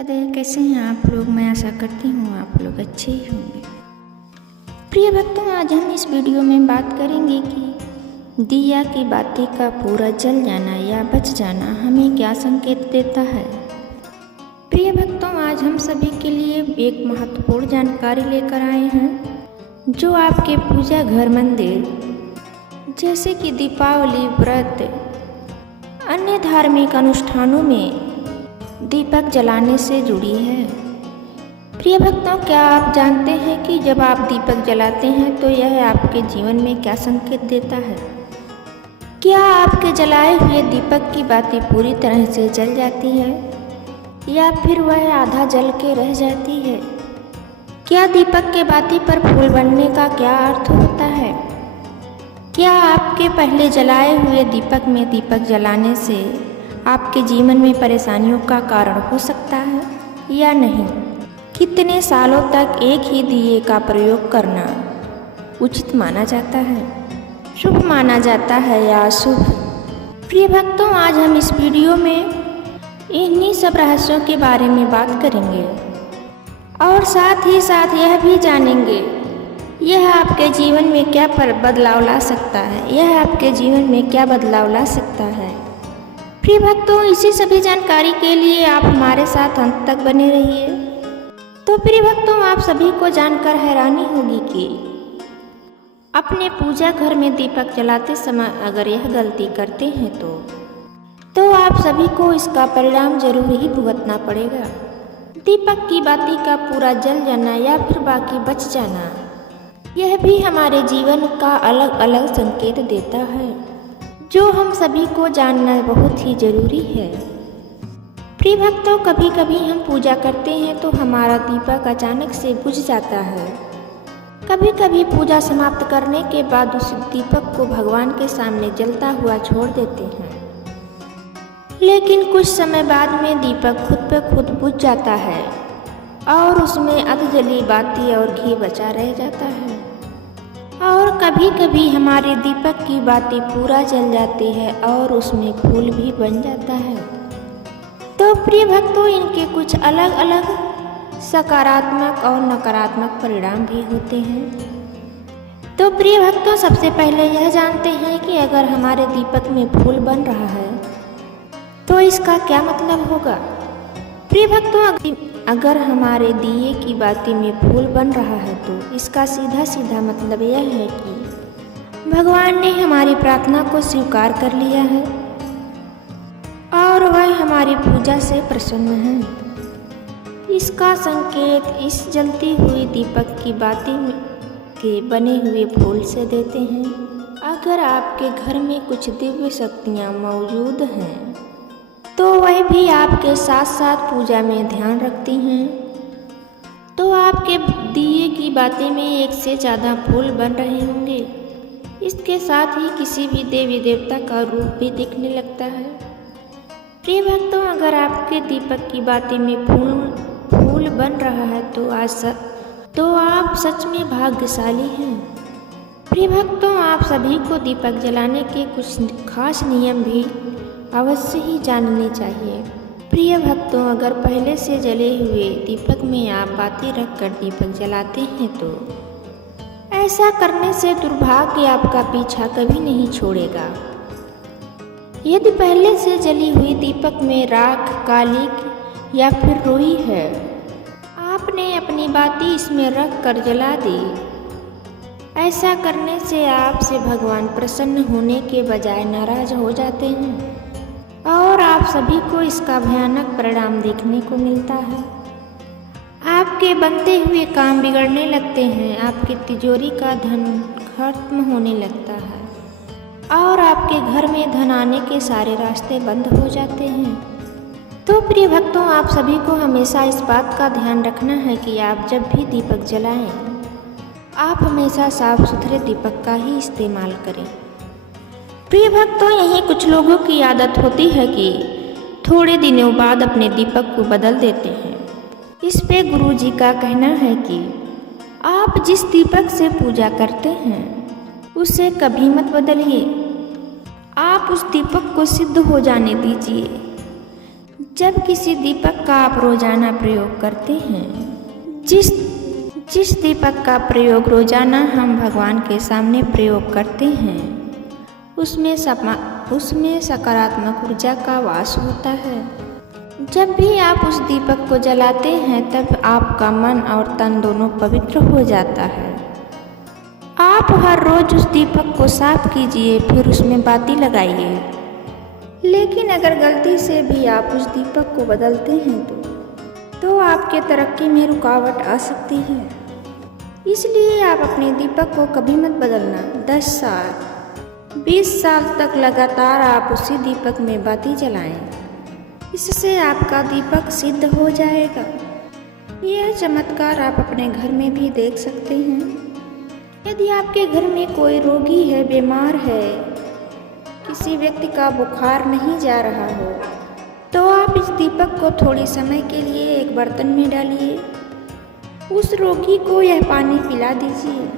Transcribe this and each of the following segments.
राधे, कैसे हैं आप लोग। मैं आशा करती हूँ आप लोग अच्छे ही होंगे। प्रिय भक्तों, आज हम इस वीडियो में बात करेंगे कि दिया की बाती का पूरा जल जाना या बच जाना हमें क्या संकेत देता है। प्रिय भक्तों, आज हम सभी के लिए एक महत्वपूर्ण जानकारी लेकर आए हैं जो आपके पूजा घर, मंदिर जैसे कि दीपावली, व्रत, अन्य धार्मिक अनुष्ठानों में दीपक जलाने से जुड़ी है। प्रिय भक्तों, क्या आप जानते हैं कि जब आप दीपक जलाते हैं तो यह आपके जीवन में क्या संकेत देता है। क्या आपके जलाए हुए दीपक की बाती पूरी तरह से जल जाती है या फिर वह आधा जल के रह जाती है। क्या दीपक के बाती पर फूल बनने का क्या अर्थ होता है। क्या आपके पहले जलाए हुए दीपक में दीपक जलाने से आपके जीवन में परेशानियों का कारण हो सकता है या नहीं। कितने सालों तक एक ही दिए का प्रयोग करना उचित माना जाता है, शुभ माना जाता है या अशुभ। प्रिय भक्तों, आज हम इस वीडियो में इन्हीं सब रहस्यों के बारे में बात करेंगे और साथ ही साथ यह भी जानेंगे यह आपके जीवन में क्या बदलाव ला सकता है, यह आपके जीवन में क्या बदलाव ला सकता है। प्रिय भक्तों, इसी सभी जानकारी के लिए आप हमारे साथ अंत तक बने रहिए। तो प्रिय भक्तों, आप सभी को जानकर हैरानी होगी कि अपने पूजा घर में दीपक जलाते समय अगर यह गलती करते हैं तो आप सभी को इसका परिणाम जरूर ही भुगतना पड़ेगा। दीपक की बाती का पूरा जल जाना या फिर बाकी बच जाना, यह भी हमारे जीवन का अलग अलग संकेत देता है जो हम सभी को जानना बहुत ही जरूरी है। प्रिय भक्तों, कभी कभी हम पूजा करते हैं तो हमारा दीपक अचानक से बुझ जाता है। कभी कभी पूजा समाप्त करने के बाद उस दीपक को भगवान के सामने जलता हुआ छोड़ देते हैं, लेकिन कुछ समय बाद में दीपक खुद पे खुद बुझ जाता है और उसमें अधजली बाती और घी बचा रह जाता है। और कभी कभी हमारे दीपक की बाती पूरा जल जाती है और उसमें फूल भी बन जाता है। तो प्रिय भक्तों, इनके कुछ अलग अलग सकारात्मक और नकारात्मक परिणाम भी होते हैं। तो प्रिय भक्तों, सबसे पहले यह जानते हैं कि अगर हमारे दीपक में फूल बन रहा है तो इसका क्या मतलब होगा। प्रिय भक्तों, अगर हमारे दिए की बाती में फूल बन रहा है तो इसका सीधा सीधा मतलब यह है कि भगवान ने हमारी प्रार्थना को स्वीकार कर लिया है और वह हमारी पूजा से प्रसन्न है। इसका संकेत इस जलती हुई दीपक की बाती के बने हुए फूल से देते हैं। अगर आपके घर में कुछ दिव्य शक्तियाँ मौजूद हैं तो वह भी आपके साथ साथ पूजा में ध्यान रखती हैं। तो आपके दिए की बातें में एक से ज़्यादा फूल बन रहे होंगे। इसके साथ ही किसी भी देवी देवता का रूप भी दिखने लगता है। प्रिय भक्तों, अगर आपके दीपक की बातें में फूल बन रहा है तो आप सच में भाग्यशाली हैं। प्रिय भक्तों, आप सभी को दीपक जलाने के कुछ खास नियम भी अवश्य ही जानने चाहिए। प्रिय भक्तों, अगर पहले से जले हुए दीपक में आप बाती रखकर दीपक जलाते हैं तो ऐसा करने से दुर्भाग्य आपका पीछा कभी नहीं छोड़ेगा। यदि पहले से जली हुई दीपक में राख, कालिक या फिर रुई है, आपने अपनी बाती इसमें रख कर जला दी, ऐसा करने से आपसे भगवान प्रसन्न होने के बजाय नाराज हो जाते हैं और आप सभी को इसका भयानक परिणाम देखने को मिलता है। आपके बनते हुए काम बिगड़ने लगते हैं, आपकी तिजोरी का धन खत्म होने लगता है और आपके घर में धन आने के सारे रास्ते बंद हो जाते हैं। तो प्रिय भक्तों, आप सभी को हमेशा इस बात का ध्यान रखना है कि आप जब भी दीपक जलाएं, आप हमेशा साफ सुथरे दीपक का ही इस्तेमाल करें। प्रिय भक्तों, यही कुछ लोगों की आदत होती है कि थोड़े दिनों बाद अपने दीपक को बदल देते हैं। इस पे गुरु जी का कहना है कि आप जिस दीपक से पूजा करते हैं उसे कभी मत बदलिए। आप उस दीपक को सिद्ध हो जाने दीजिए। जब किसी दीपक का आप रोजाना प्रयोग करते हैं, जिस दीपक का प्रयोग रोजाना हम भगवान के सामने प्रयोग करते हैं, उसमें सकारात्मक ऊर्जा का वास होता है। जब भी आप उस दीपक को जलाते हैं तब आपका मन और तन दोनों पवित्र हो जाता है। आप हर रोज उस दीपक को साफ कीजिए, फिर उसमें बाती लगाइए। लेकिन अगर गलती से भी आप उस दीपक को बदलते हैं तो आपके तरक्की में रुकावट आ सकती है। इसलिए आप अपने दीपक को कभी मत बदलना। 10 साल 20 साल तक लगातार आप उसी दीपक में बाती जलाएं। इससे आपका दीपक सिद्ध हो जाएगा। यह चमत्कार आप अपने घर में भी देख सकते हैं। यदि आपके घर में कोई रोगी है, बीमार है, किसी व्यक्ति का बुखार नहीं जा रहा हो, तो आप इस दीपक को थोड़ी समय के लिए एक बर्तन में डालिए। उस रोगी को यह पानी पिला दीजिए।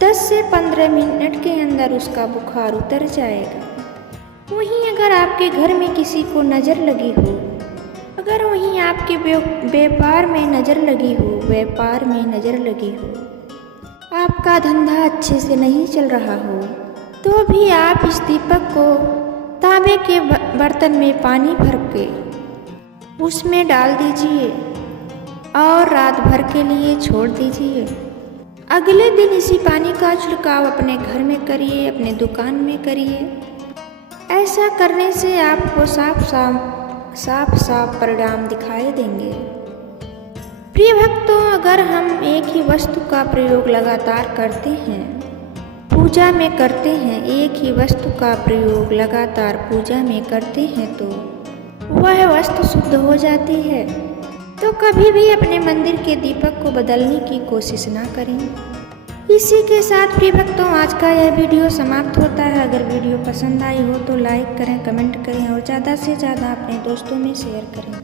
10 से 15 मिनट के अंदर उसका बुखार उतर जाएगा। वहीं अगर आपके घर में किसी को नज़र लगी हो, अगर वहीं आपके व्यापार में नज़र लगी हो, आपका धंधा अच्छे से नहीं चल रहा हो, तो भी आप इस दीपक को तांबे के बर्तन में पानी भर के उसमें डाल दीजिए और रात भर के लिए छोड़ दीजिए। अगले दिन इसी पानी का छिड़काव अपने घर में करिए, अपने दुकान में करिए। ऐसा करने से आपको साफ परिणाम दिखाई देंगे। प्रिय भक्तों, अगर हम एक ही वस्तु का प्रयोग लगातार करते हैं, पूजा में करते हैं, एक ही वस्तु का प्रयोग लगातार पूजा में करते हैं, तो वह वस्तु शुद्ध हो जाती है। तो कभी भी अपने मंदिर के दीपक को बदलने की कोशिश ना करें। इसी के साथ प्रिय भक्तों, आज का यह वीडियो समाप्त होता है। अगर वीडियो पसंद आई हो तो लाइक करें, कमेंट करें और ज़्यादा से ज़्यादा अपने दोस्तों में शेयर करें।